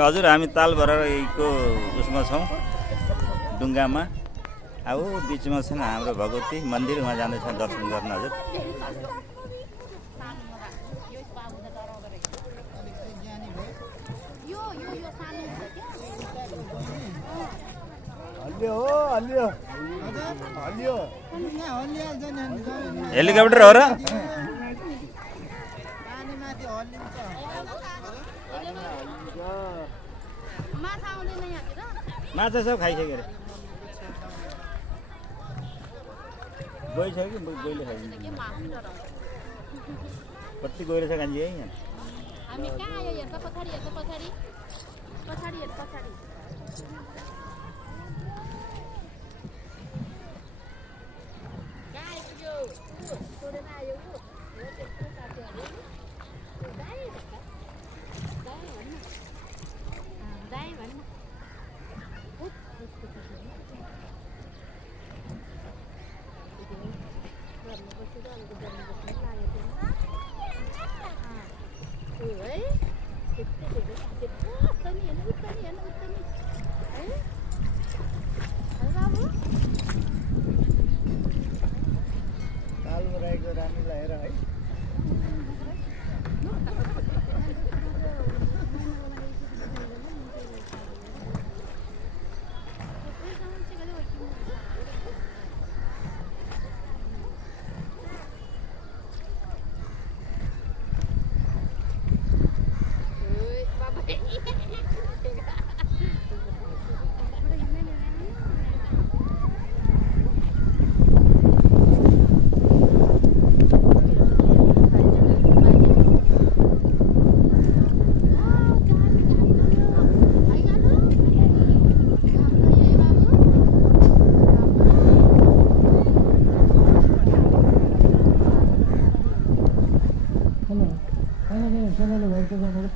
हजुर हामी ताल भराको उसमा छौँ डुङ्गामा अब बिचमा छ हाम्रो भगवती मन्दिर उहाँ जाँदैछ दर्शन गर्न हजुर हेलिकप्टर हो र माछा सब खाइसक्यो अरे गइसक्यो कि गइले खाइदिन्छ कति गएर छ कान्छी है यहाँ हामी कहाँ आयो हेर्दा पछाडि हेर्दा पछाडि पछाडि हेर्दा पछाडि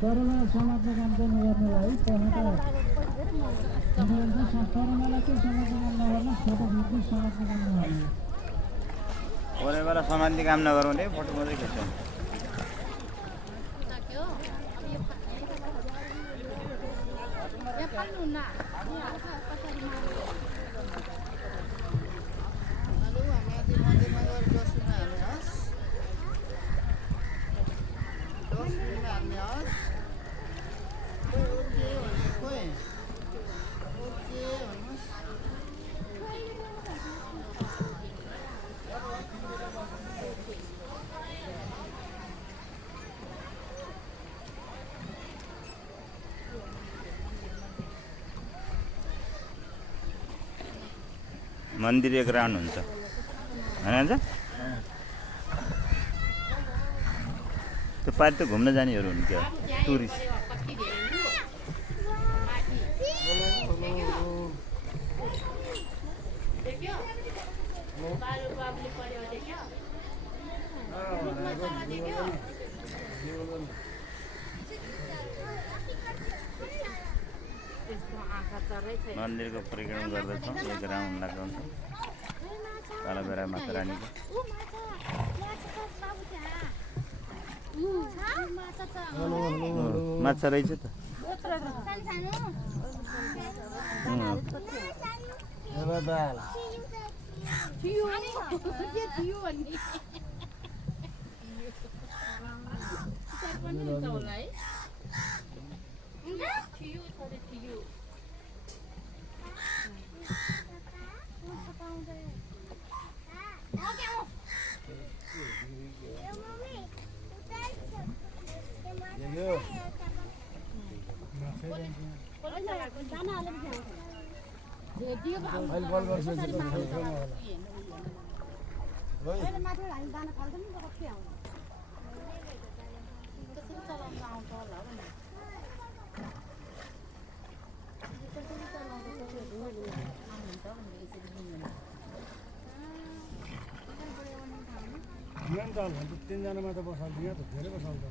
कोरोना समाजमा काम गर्नेलाई संस्थामा समाजले काम नगरौँ भने फोटो मात्रै खिच्छौँ मन्दिर एक राउन्ड हुन्छ हैन त्यो पारि त घुम्न जानेहरू हुन् क्या टुरिस्ट मन्दिरको परिक्रमा गर्दछौँ एक राउन्ड लगाउँछ कालाबेरा माता रानीको माछा रहेछ त तीनजना मात्र बसाल्छ यहाँ त धेरै बसाल्छ